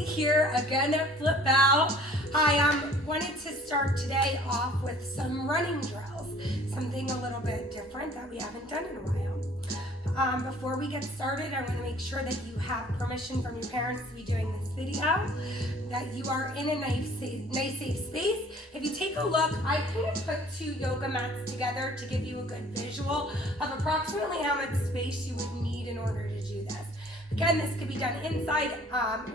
Lindsay here again at Flip Out. I wanted to start today off with some running drills, something a little bit different that we haven't done in a while. Before we get started, I want to make sure that you have permission from your parents to be doing this video, that you are in a nice safe space. If you take a look, I kind of put 2 yoga mats together to give you a good visual of approximately how much space you would need in order to do this. Again, this could be done inside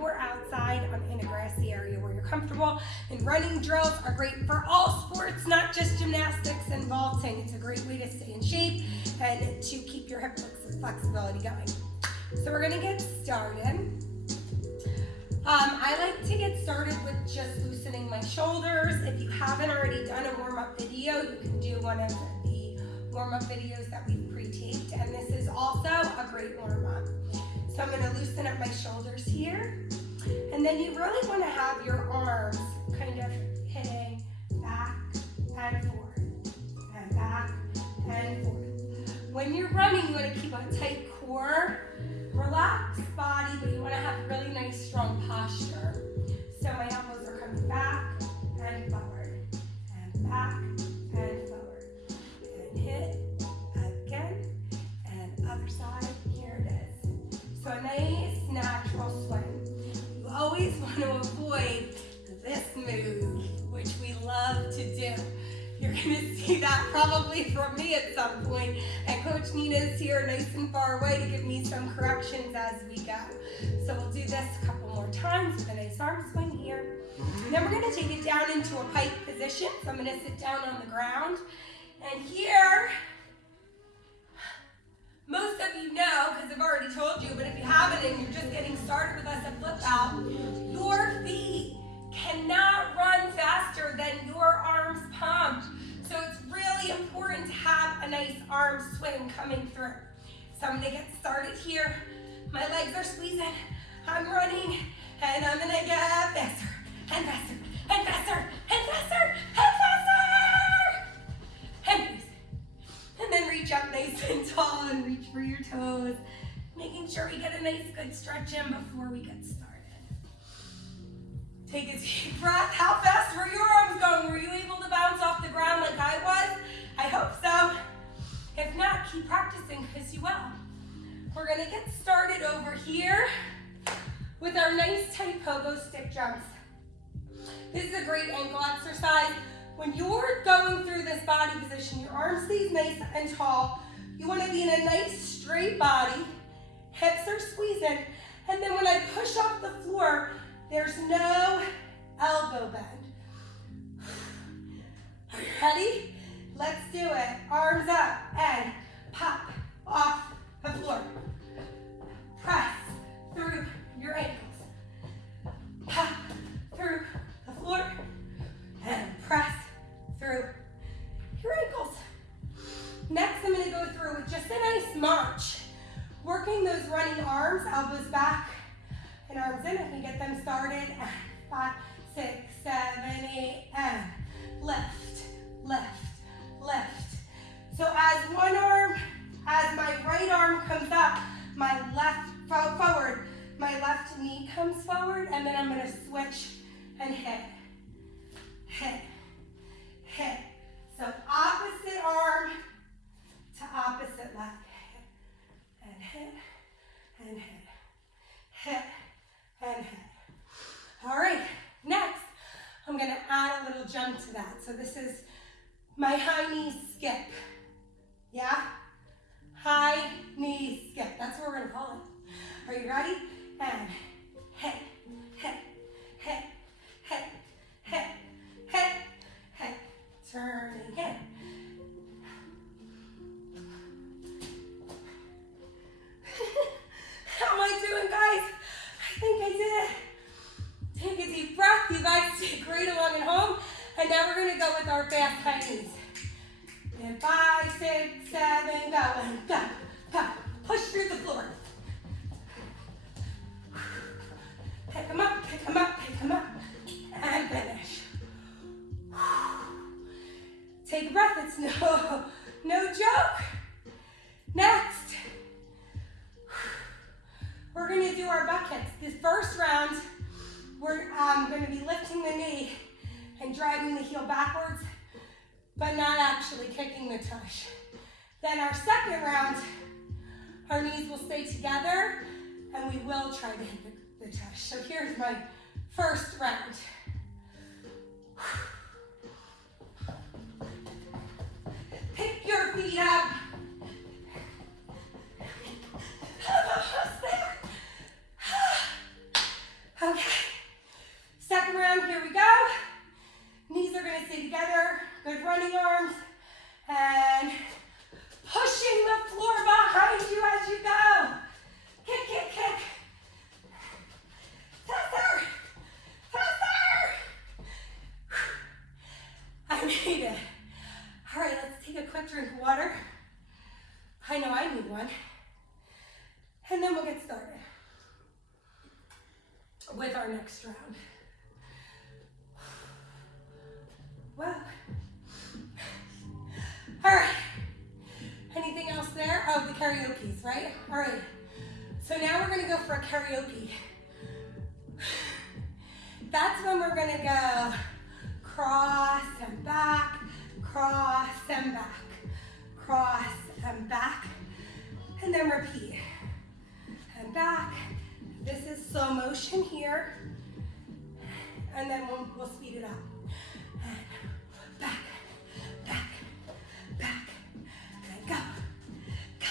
or outside in a grassy area where you're comfortable. And running drills are great for all sports, not just gymnastics and vaulting. It's a great way to stay in shape and to keep your hip flexibility going. So we're gonna get started. I like to get started with just loosening my shoulders. If you haven't already done a warm-up video, you can do one of the warm-up videos that we've pre-taped, and this is also a great warm-up. So I'm gonna loosen up my shoulders here. And then you really wanna have your arms kind of hitting back and forth, and back and forth. When you're running, you wanna keep a tight core, relaxed body, but you wanna have really nice, strong posture. So my elbows are coming back and forward, and back and forward. And hit again, and other side, here it is. So a nice natural swing. You always want to avoid this move, which we love to do. You're gonna see that probably from me at some point. And Coach Nina's here nice and far away to give me some corrections as we go. So we'll do this a couple more times with a nice arm swing here. And then we're gonna take it down into a pike position. So I'm gonna sit down on the ground. And here, most of you know, because I've already told you, but if you haven't and you're just getting started with us at Flip Out, your feet cannot run faster than your arms pumped. So it's really important to have a nice arm swing coming through. So I'm gonna get started here. My legs are squeezing, I'm running, and I'm gonna get faster, and faster, and faster, and faster, and faster! And please. And then reach up nice and tall and reach for your toes. Making sure we get a nice good stretch in before we get started. Take a deep breath. How fast were your arms going? Were you able to bounce off the ground like I was? I hope so. If not, keep practicing because you will. We're gonna get started over here with our nice tight pogo stick jumps. This is a great ankle exercise. When you're going through this body position, your arm stays nice and tall. You want to be in a nice straight body. Hips are squeezing. And then when I push off the floor, there's no elbow bend. Are you ready? Let's do it. Arms up and pop off the floor. Press through your ankles. Pop through the floor and press through your ankles. Next, I'm going to go through with just a nice march. Working those running arms, elbows back and arms in. I can get them started. 5, 6, 7, 8, and lift, lift, lift. So as my right arm comes up, my left forward, my left knee comes forward, and then I'm going to switch and hit, hit, hit. So opposite arm to opposite leg. Hit, and hit, and hit, hit, and hit. All right, next, I'm gonna add a little jump to that. So this is my high knee skip. Yeah? High knee skip. That's what we're gonna call it. Are you ready? And hit, hit, hit, hit, hit, hit, hit. Turning in. How am I doing, guys? I think I did it. Take a deep breath. You guys stay great along at home. And now we're gonna go with our fast high knees. And 5, 6, 7, go, and go, go. Push through the floor. Pick them up, pick them up, pick them up. And finish. Take a breath, it's no joke. Next, we're gonna do our butt kicks. This first round, we're going to be lifting the knee and driving the heel backwards, but not actually kicking the tush. Then our second round, our knees will stay together and we will try to hit the tush. So here's my first round. Pick your feet up. Okay, second round, here we go. Knees are going to stay together, good running arms, and pushing the floor behind you as you go. Kick, kick, kick. Faster, faster. I made it. All right, let's take a quick drink of water. I know I need one. And then we'll get started with our next round. Wow. All right. Anything else there? Oh, the karaoke's, right? All right. So now we're gonna go for a karaoke. That's when we're gonna go cross and back, cross and back, cross and back, and then repeat. And back. This is slow motion here. And then we'll speed it up. And back, back, back, and go, go,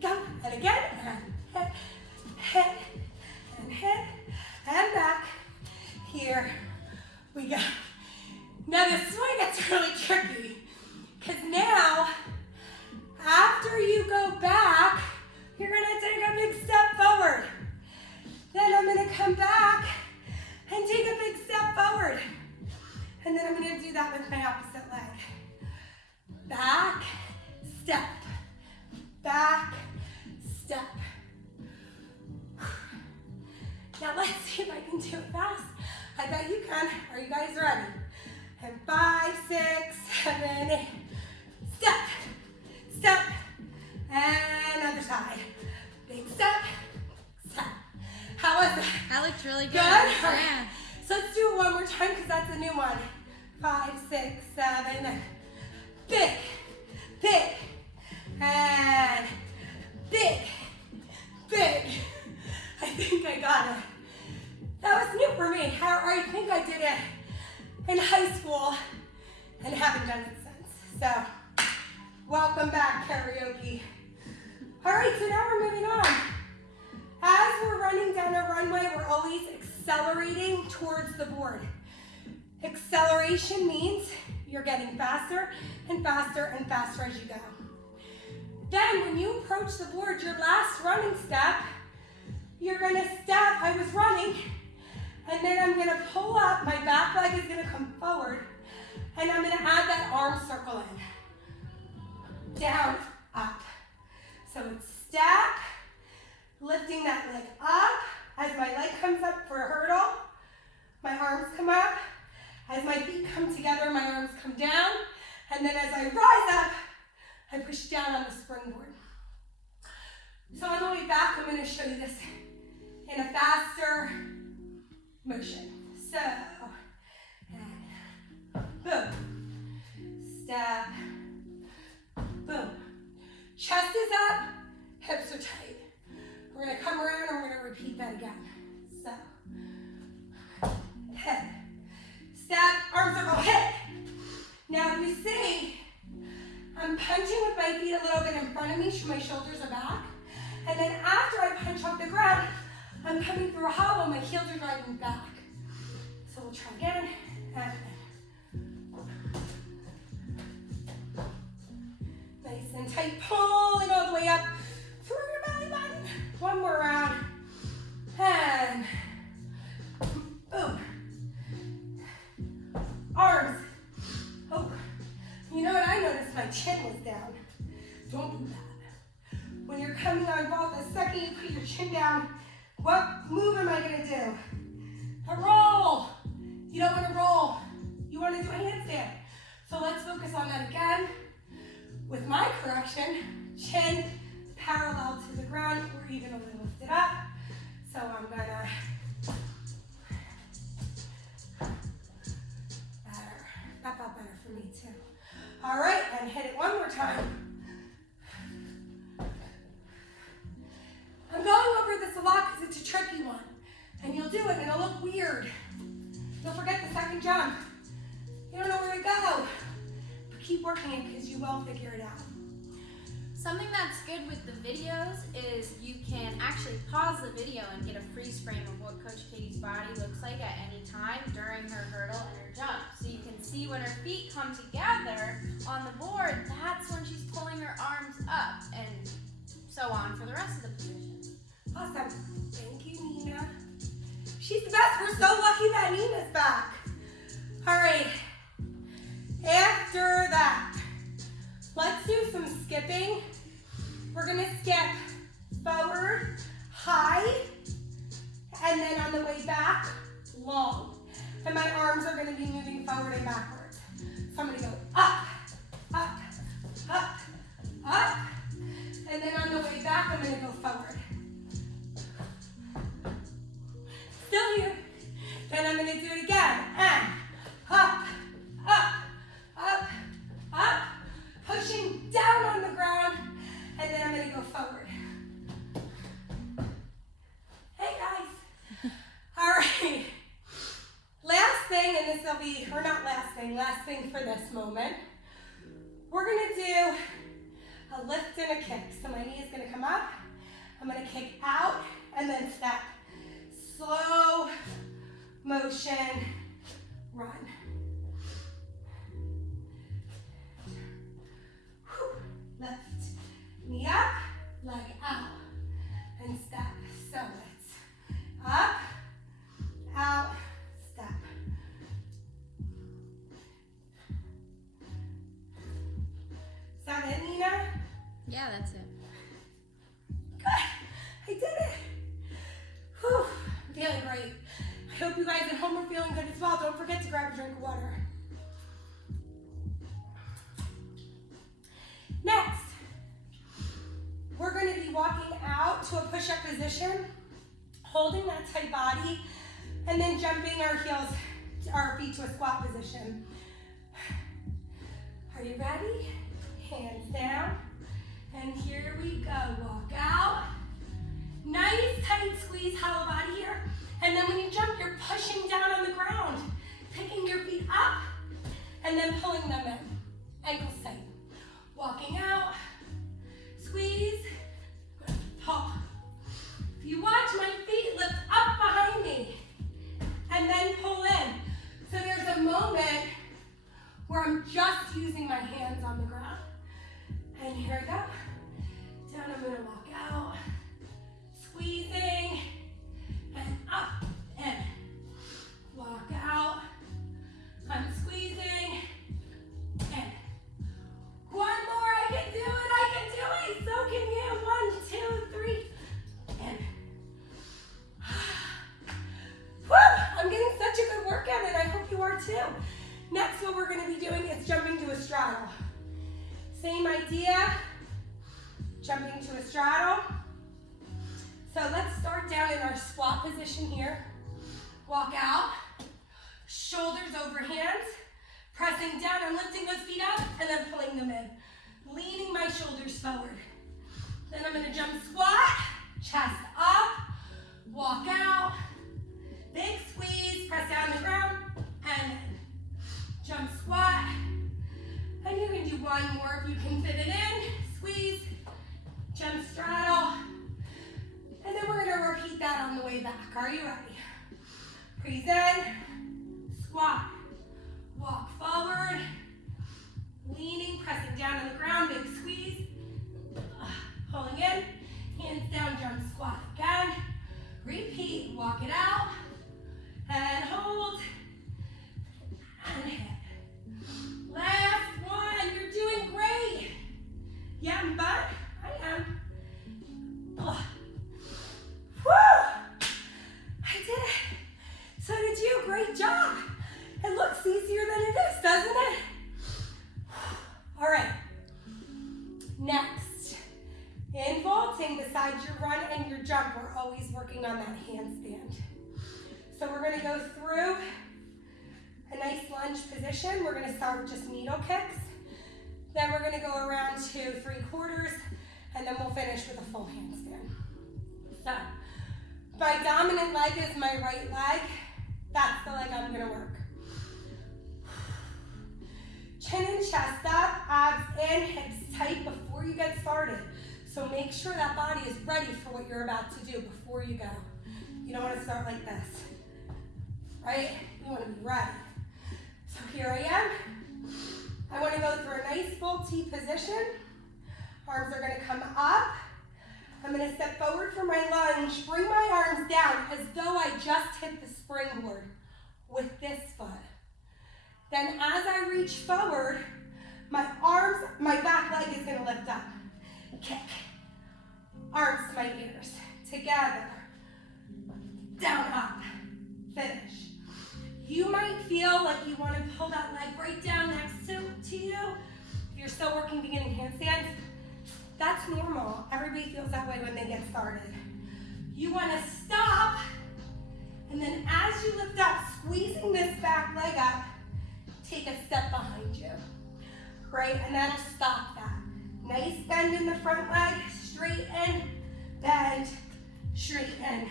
go. And again, and hit, and hit, and back. Here we go. Now this one gets really tricky, because now, after you go back, you're gonna take a big step forward. Then I'm gonna come back and take a big step forward. And then I'm gonna do that with my opposite leg. Back, step, back, step. Now let's see if I can do it fast. I bet you can. Are you guys ready? And 5, 6, 7, 8. Step, step, and other side. Big step, step. How was that? That looked really good. Good? Yeah. So let's do it one more time because that's a new one. 5, 6, 7, 8. Big, big, and big, big. I think I got it. That was new for me. I think I did it in high school and haven't done it since. So, welcome back, karaoke. All right, so now we're moving on. As we're running down a runway, we're always accelerating towards the board. Acceleration means you're getting faster and faster and faster as you go. Then when you approach the board, your last running step, you're gonna step, I was running, and then I'm gonna pull up, my back leg is gonna come forward, and I'm gonna add that arm circle in. Down, up. So it's step, lifting that leg up. As my leg comes up for a hurdle, my arms come up. As my feet come together, my arms come down. And then as I rise up, I push down on the springboard. So on the way back, I'm going to show you this in a faster motion. So, and boom, step, boom. Chest is up, hips are tight. We're going to come around and we're going to repeat that again. So, hit, step, arm circle, hit. Now if you see, I'm punching with my feet a little bit in front of me so my shoulders are back. And then after I punch off the ground, I'm coming through a hollow, my heels are driving back. So we'll try again. And nice and tight, pulling all the way up through your belly button. One more round. And boom. Arms. Oh, you know what I noticed? My chin was down. Don't do that. When you're coming on vault, the second you put your chin down, what move am I gonna do? A roll. You don't wanna roll. You wanna do a handstand. So let's focus on that again. With my correction, chin parallel to the ground, or even a little lifted up. So I'm gonna too. All right, and hit it one more time. I'm going over this a lot because it's a tricky one. And you'll do it and it'll look weird. Don't forget the second jump. You don't know where to go. But keep working it because you will figure it out. Something that's good with the videos is you can actually pause the video and get a freeze frame of what Coach Katie's body looks like at any time during her hurdle and her jump. So you can see when her feet come together on the board, that's when she's pulling her arms up, and so on for the rest of the positions. Awesome. Thank you, Nina. She's the best. We're so lucky that Nina's back. All right. After that, let's do some skipping. We're gonna skip forward, high, and then on the way back, long. And my arms are gonna be moving forward and backwards. So I'm gonna go up, up, up, up, and then on the way back, I'm gonna go forward. Still here. Then I'm gonna do it again, and up, up, up, up, pushing down on the ground, and then I'm gonna go forward. Hey guys. All right. Last thing, and this will be, or not last thing for this moment. We're gonna do a lift and a kick. So my knee is gonna come up, I'm gonna kick out, and then step. Slow motion, run. Lift, knee up, leg out, and step. So it's up, out, step. Is that it, Nina? Yeah, that's it. Good, I did it. Whew, I'm feeling great. I hope you guys at home are feeling good as well. Don't forget to grab a drink of water. Next, we're going to be walking out to a push-up position, holding that tight body, and then jumping our feet to a squat position. Are you ready? Hands down, and here we go. Walk out. Nice tight squeeze, hollow body here. And then when you jump, you're pushing down on the ground, picking your feet up, and then pulling them in. Ankles tight. Walking out, squeeze, pull. If you watch, my feet lift up behind me, and then pull in. So there's a moment where I'm just using my hands on the ground. And here I go. Down, I'm gonna walk out, squeezing, and up, in. Walk out, I'm squeezing, in. One more, I can do it, so can you. 1, 2, 3, in. Woo, I'm getting such a good workout, and I hope you are too. Next, what we're gonna be doing is jumping to a straddle. Same idea, jumping to a straddle. So let's start down in our squat position here. Walk out, shoulders over hands, pressing down, I'm lifting those feet up and then pulling them in. Leaning my shoulders forward. Then I'm gonna jump squat, chest up, walk out, big squeeze, press down the ground, and jump squat. And you can do one more if you can fit it in. Squeeze, jump straddle. And then we're gonna repeat that on the way back. Are you ready? Breathe in, squat, walk forward, leaning, pressing down on the ground, big squeeze, pulling in, hands down, jump squat again, repeat, walk it out, and hold, and hit. Last one, you're doing great. Yeah, I'm back, I am. Woo! I did it. So did you. Great job. It looks easier than it is, doesn't it? All right. Next, in vaulting, besides your run and your jump, we're always working on that handstand. So we're going to go through a nice line. lunge position. We're gonna start with just needle kicks. Then we're gonna go around to 3/4, and then we'll finish with a full handstand. So, my dominant leg is my right leg. That's the leg I'm gonna work. Chin and chest up, abs in, hips tight before you get started. So make sure that body is ready for what you're about to do before you go. You don't want to start like this, right? You want to be ready. So here I am. I want to go through a nice full T position. Arms are going to come up. I'm going to step forward for my lunge. Bring my arms down as though I just hit the springboard with this foot. Then as I reach forward, my back leg is going to lift up. Kick. Arms to my ears. Together. Down, up. Finish. You might feel like you want to pull that leg right down next to you. If you're still working beginning handstands, that's normal. Everybody feels that way when they get started. You want to stop, and then as you lift up, squeezing this back leg up, take a step behind you. Great, and that'll stop that. Nice bend in the front leg, straighten, bend, straighten,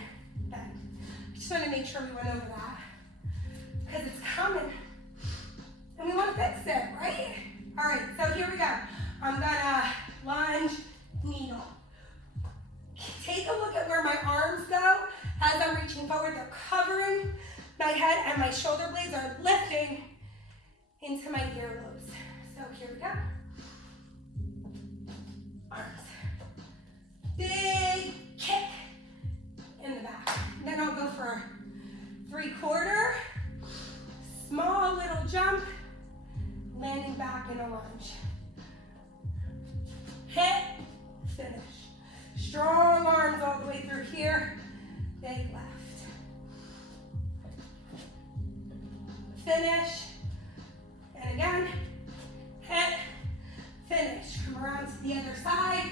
bend. Just want to make sure we went over that because it's coming and we want to fix it, right? All right, so here we go. I'm gonna lunge, needle. Take a look at where my arms go as I'm reaching forward. They're covering my head and my shoulder blades are lifting into my earlobes. So here we go. Arms. Big kick in the back. Then I'll go for 3/4. Small little jump. Landing back in a lunge. Hit. Finish. Strong arms all the way through here. Big left. Finish. And again. Hit. Finish. Come around to the other side.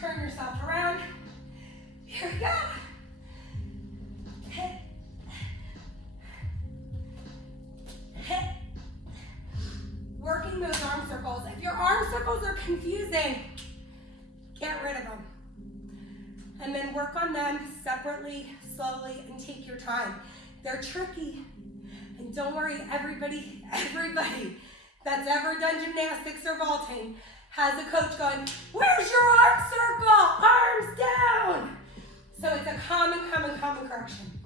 Turn yourself around. Here we go. Hit. Hit. Working those arm circles. If your arm circles are confusing, get rid of them. And then work on them separately, slowly, and take your time. They're tricky. And don't worry, everybody that's ever done gymnastics or vaulting has a coach going, where's your arm circle? Arms down. So it's a common correction.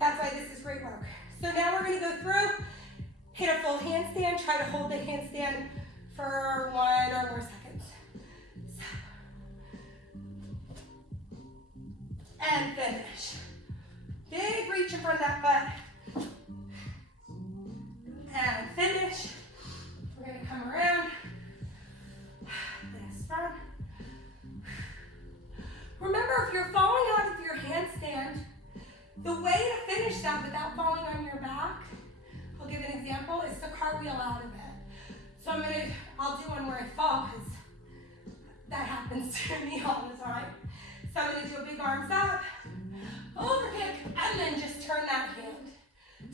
That's why this is great work. So now we're gonna go through, hit a full handstand, try to hold the handstand for 1 or more seconds. And finish. Big reach in front of that butt. And finish. We're gonna come around. This front. Remember, if you're falling out of your handstand, the way to finish that without falling on your back, I'll give an example, is to cartwheel out of it. So I'll do one where I fall because that happens to me all the time. So I'm gonna do a big arms up, over kick, and then just turn that hand.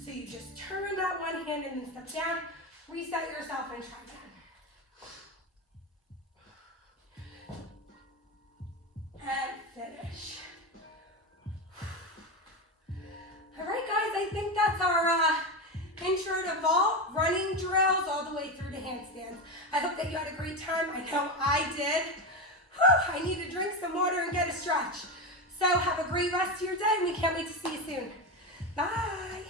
So you just turn that one hand and then step down, reset yourself and try again. And finish. All right, guys, I think that's our intro to vault, running drills, all the way through to handstands. I hope that you had a great time. I know I did. Whew, I need to drink some water and get a stretch. So have a great rest of your day, and we can't wait to see you soon. Bye.